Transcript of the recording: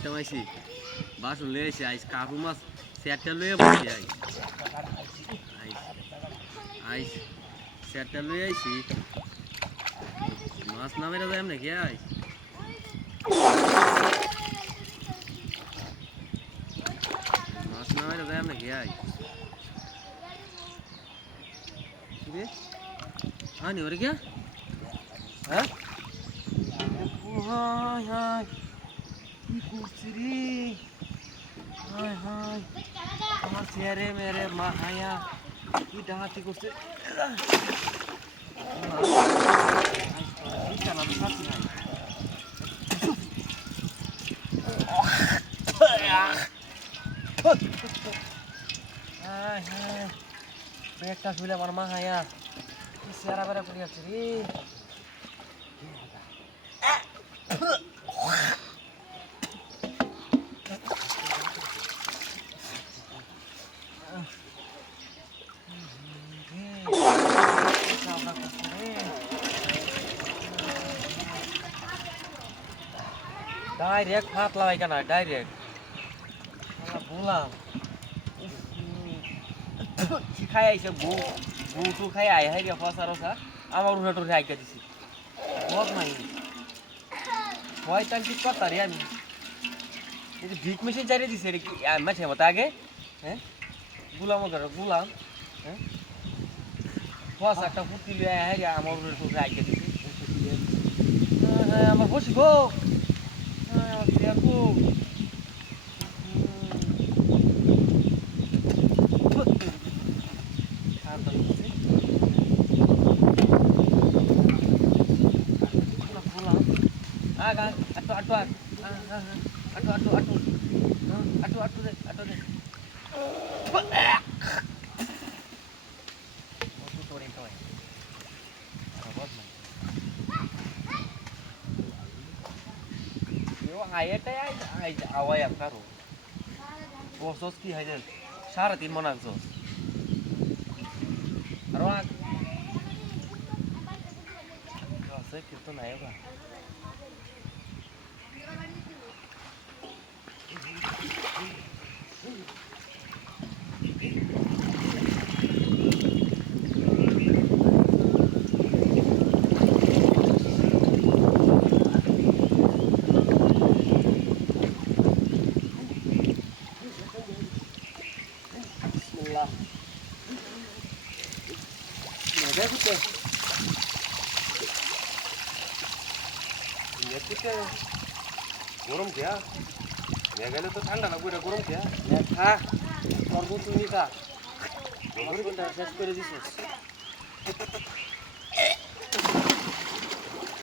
আইতাম আইছি বাসন লয়ে আইছি আইস কাকু মাছ সেটটা লয়ে বসি আইস সেটটা লয়ে আইছি মাছ না মেরে যায় নাকি আইস মাছ না মেরে যায় নাকি আইস রে আনি ওরে क्या হ্যাঁ হাই হাই কি করছিস রে হাই হাই আমার চেয়ারে মেরে মা হায়া কি ডাহাতি করছে পেটটা শুলে আমার মা হায়া কি চেয়ারা বেড়া করে যাচ্ছে রে ডাইরেক্ট হাত লাগাই কেন ডাইরেক্ট বললাম খাই আইসে বউ বউ খাই আই হাই রে ফসা রসা আমার উঠে টুঠে আইকা দিছি বদ নাই হয়তাম কি কথা রে আমি ভিক মেশিন চাইরে দিছে রে কি মাঠে মতো আগে হ্যাঁ গুলাম গুলাম হ্যাঁ ফসা একটা ফুটি লিয়ে হাই রে আমার উঠে টুঠে আইকা দিছি হ্যাঁ আমার বসি গো হ্যাঁ আমার দেখো Aga, atu deh. Aku turin toy. Sabot man. Yo ayat ay away am karo. Sos ki haydel. Shara tin monak sos. Arwag. Sos kirto na yoga. Bismillah. Ada kita. Ini kita. গরম क्या মেঘালে তো ঠান্ডা লাগবে এটা গরম क्या খা তোর বুঝুনি তা শেষ করে দিছিস